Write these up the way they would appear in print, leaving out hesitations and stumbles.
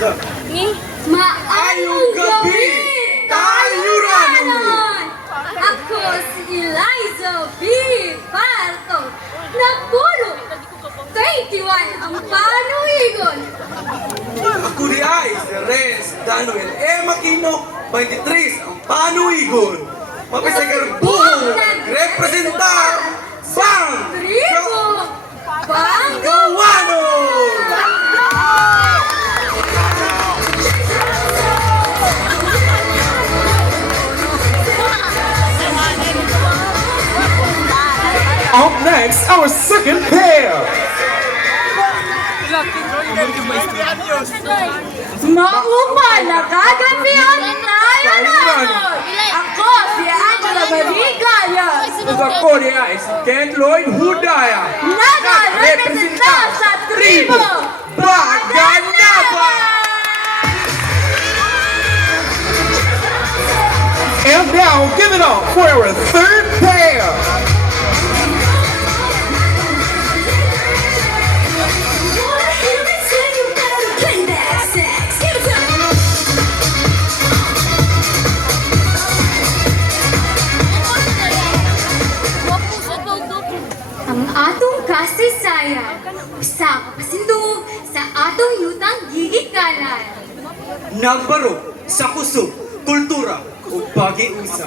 Maayong gabi, Tayuranon! Ako si Eliza B. Barton, Napulo, 21 ang panuigon. Ako di ay si Renz Daniel Makino, 23 ang panuigon. Mapisagar buhong representar Bang Tribo Gawano! Up next, our second pair. Maupa na kagabihan tayo na! Ako si Angela Marigayas, Ako di ay si Kent Lloyd Hudaya. nag-representa sa tribo Baganaba! And now, give it up for our third pair. Ang atong kasaysayan, usa ka pasindog sa atong yutang gigikanan. Nagbaro sa kusog, kultura ug pag-iusa.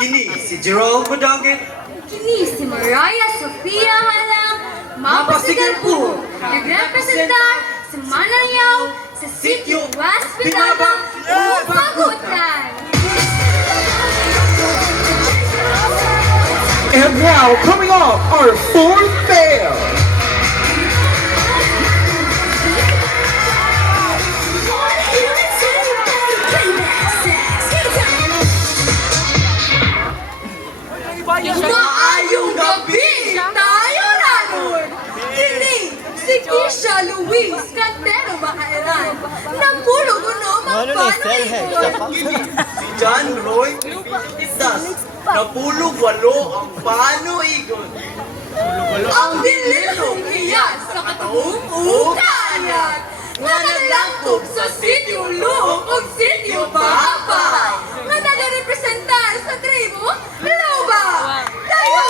Kini si Gerald Madangit, Kini si Mariah Sofia Halang, mapasigar po, nagrepresentar sa Manayaw, sa Sitio West Pinabang, o Pagutan. And now, coming up, our fourth pair. Maayong gabi, tayo nanon! Kini si Kisha Luis Cantero Makailan, Napulo Guno Magpanoy. si John Roy Isas, napulog walo ang panuigon. Ang dililong iyan sa katuong ukayan, na nalangkog sa Sitio Luong o Sitio Baba, na nagarepresentar sa tribo Loba. Tayo,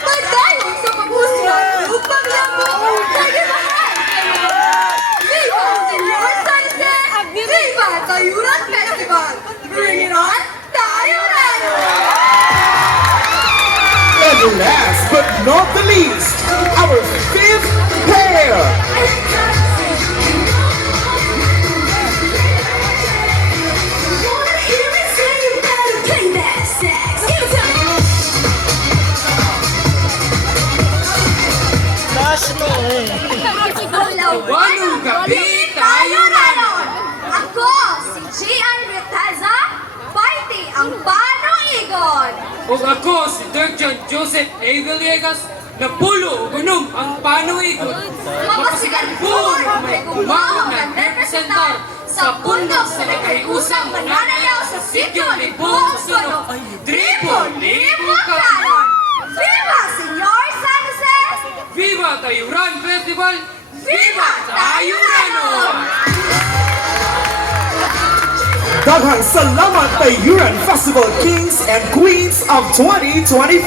pagdayon sa pag-usyon upang lambong kagimahan kayo. Viva Senyor Sunset! Viva Tayuran Festival! Bring it on, Tayurano! And last but not the least, our fifth pair. Walong gabi tayo nanon! Ako, si Gian Reteza, Paiti ang Panoigon! Ug ako si Dirk John Joseph A. Villegas, Napulo Gunom ang panuigon. Mapasigan po may kumahong ng representar sa bundok sa nagkaiusang mananayaw sa Sitio Libong Suno, Tribo Kanon! Viva Senyor San Jose! Viva Tayuran Festival! Viva Tayuranon! Daghang salamat Tayuran Festival Kings and Queens of 2025.